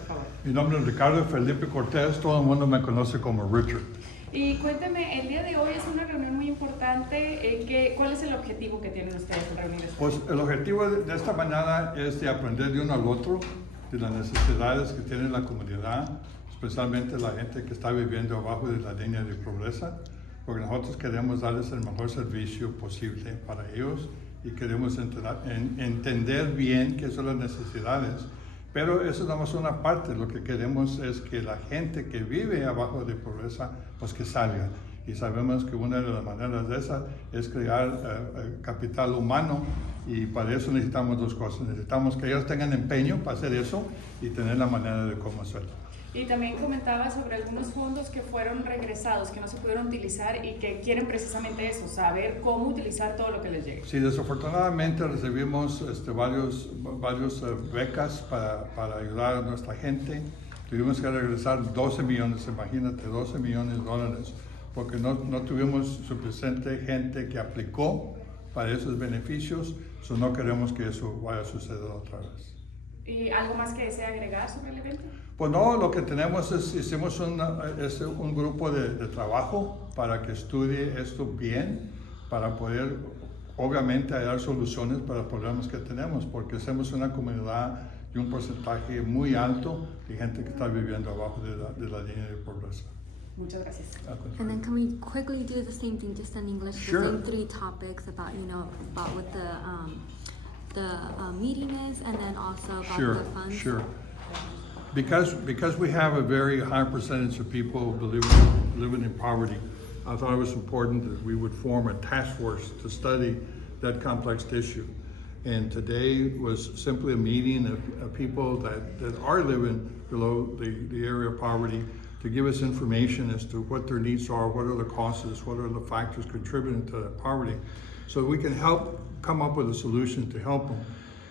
por favor. Mi nombre es Ricardo Felipe Cortez, todo el mundo me conoce como Richard. Y cuénteme, el día de hoy es una reunión muy importante. ¿Cuál es el objetivo que tienen ustedes al reunirse? Pues el objetivo de esta mañana es de aprender de uno al otro, de las necesidades que tiene la comunidad, especialmente la gente que está viviendo abajo de la línea de pobreza, porque nosotros queremos darles el mejor servicio posible para ellos y queremos entender bien qué son las necesidades. Pero eso es nada más una parte. Lo que queremos es que la gente que vive abajo de pobreza, pues que salga. Y sabemos que una de las maneras de esa es crear capital humano, y para eso necesitamos dos cosas. Necesitamos que ellos tengan empeño para hacer eso y tener la manera de cómo hacerlo. Y también comentaba sobre algunos fondos que fueron regresados, que no se pudieron utilizar y que quieren precisamente eso, saber cómo utilizar todo lo que les llegue. Sí, desafortunadamente recibimos varios becas para ayudar a nuestra gente. Tuvimos que regresar 12 millones, imagínate, 12 millones de dólares, porque no tuvimos suficiente gente que aplicó para esos beneficios, no queremos que eso vaya a suceder otra vez. ¿Y algo más que desea agregar sobre el evento? Pues no, lo que tenemos hicimos un grupo de trabajo para que estudie esto bien, para poder obviamente hallar soluciones para los problemas que tenemos, porque somos una comunidad de un porcentaje muy alto de gente que está viviendo abajo de la línea de pobreza. Muchas gracias. And then can we quickly do the same thing, just in English? Sure. The same three topics about, about what the meeting is, and then also about Sure, the funds. sure. Because we have a very high percentage of people living in poverty, I thought it was important that we would form a task force to study that complex issue. And today was simply a meeting of people that are living below the area of poverty, to give us information as to what their needs are, what are the causes, what are the factors contributing to that poverty, so we can help come up with a solution to help them.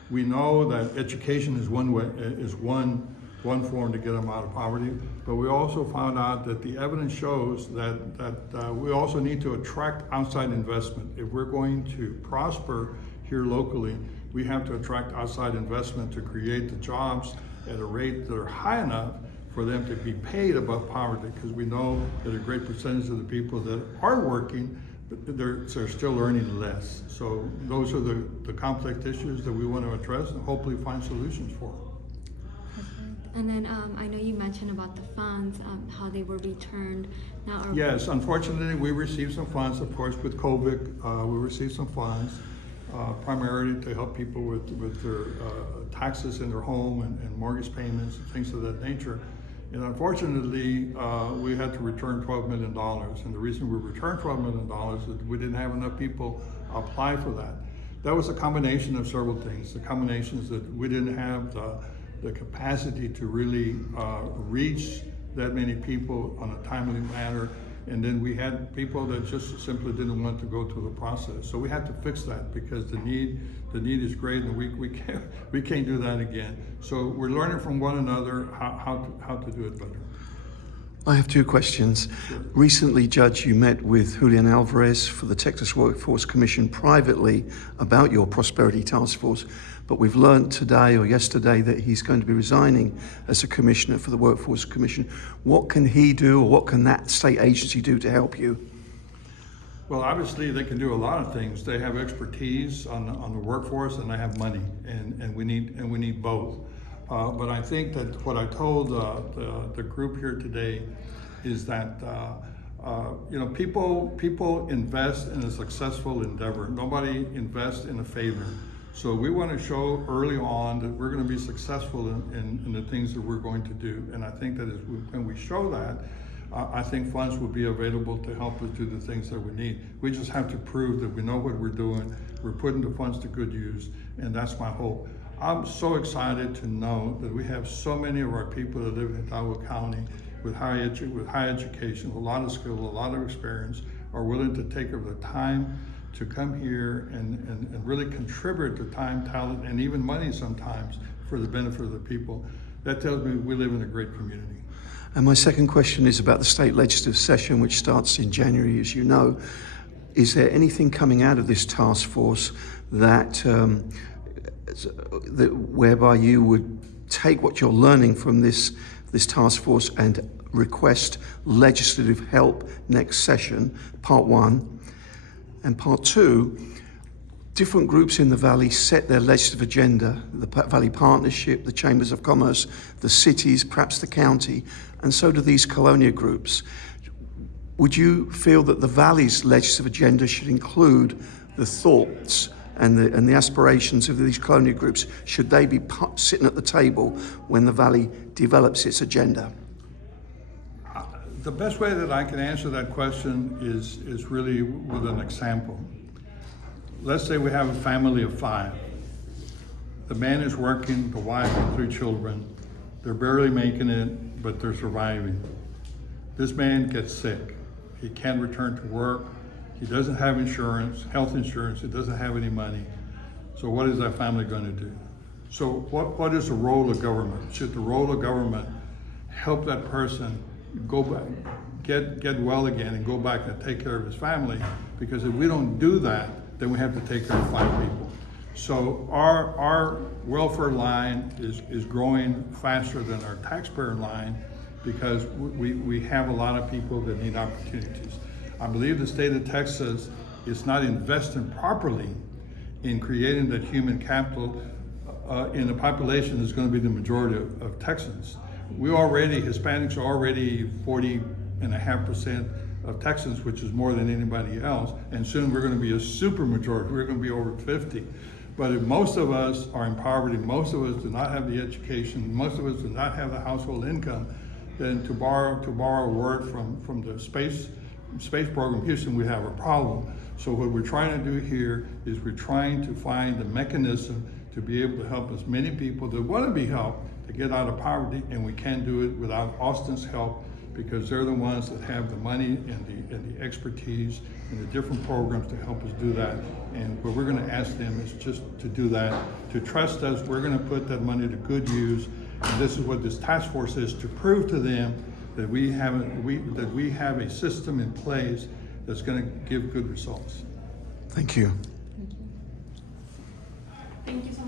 We know that education is one form to get them out of poverty, but we also found out that the evidence shows that we also need to attract outside investment. If we're going to prosper here locally, we have to attract outside investment to create the jobs at a rate that are high enough for them to be paid above poverty, because we know that a great percentage of the people that are working, they're still earning less. So those are the complex issues that we want to address and hopefully find solutions for. And then I know you mentioned about the funds, how they were returned. Yes, unfortunately, we received some funds, of course, with COVID. We received some funds, primarily to help people with their taxes in their home and mortgage payments and things of that nature. And unfortunately, we had to return $12 million. And the reason we returned $12 million is that we didn't have enough people apply for that. That was a combination of several things. The combination is that we didn't have the capacity to really reach that many people on a timely manner. And then we had people that just simply didn't want to go through the process. So we had to fix that, because the need is great, and we can't do that again. So we're learning from one another how to do it better. I have two questions. Sure. Recently, Judge, you met with Julian Alvarez for the Texas Workforce Commission privately about your Prosperity Task Force, but we've learned today or yesterday that he's going to be resigning as a commissioner for the Workforce Commission. What can he do, or what can that state agency do to help you? Well, obviously they can do a lot of things. They have expertise on the workforce, and they have money, and we need both. But I think that what I told the group here today is that people invest in a successful endeavor. Nobody invests in a failure. So we want to show early on that we're going to be successful in the things that we're going to do. And I think that when we show that, I think funds will be available to help us do the things that we need. We just have to prove that we know what we're doing, we're putting the funds to good use, and that's my hope. I'm so excited to know that we have so many of our people that live in Hidalgo County with high education, a lot of skill, a lot of experience, are willing to take the time to come here and really contribute to time, talent, and even money sometimes for the benefit of the people. That tells me we live in a great community. And my second question is about the state legislative session, which starts in January, as you know. Is there anything coming out of this task force that whereby you would take what you're learning from this task force and request legislative help next session, part one. And part two, different groups in the Valley set their legislative agenda, the Valley Partnership, the Chambers of Commerce, the cities, perhaps the county, and so do these colonia groups. Would you feel that the Valley's legislative agenda should include the thoughts and the aspirations of these colonia groups? Should they be sitting at the table when the Valley develops its agenda? The best way that I can answer that question is really with an example. Let's say we have a family of 5. The man is working, the wife and 3 children. They're barely making it, but they're surviving. This man gets sick. He can't return to work. He doesn't have insurance, health insurance. He doesn't have any money. So what is that family going to do? So what is the role of government? Should the role of government help that person go back, get well again and go back and take care of his family? Because if we don't do that, then we have to take care of 5 people. So our welfare line is growing faster than our taxpayer line because we have a lot of people that need opportunities. I believe the state of Texas is not investing properly in creating that human capital in the population that's going to be the majority of Texans. Hispanics are already 40.5% of Texans, which is more than anybody else, and soon we're going to be a super majority. We're going to be over 50. But if most of us are in poverty, most of us do not have the education, most of us do not have the household income, then to borrow a word from the space program Houston, we have a problem. So what we're trying to do here is we're trying to find the mechanism to be able to help as many people that want to be helped to get out of poverty, and we can't do it without Austin's help because they're the ones that have the money and the expertise and the different programs to help us do that. And what we're going to ask them is just to do that, to trust us. We're going to put that money to good use, and this is what this task force is, to prove to them that we have a system in place that's going to give good results. Thank you. Thank you so much.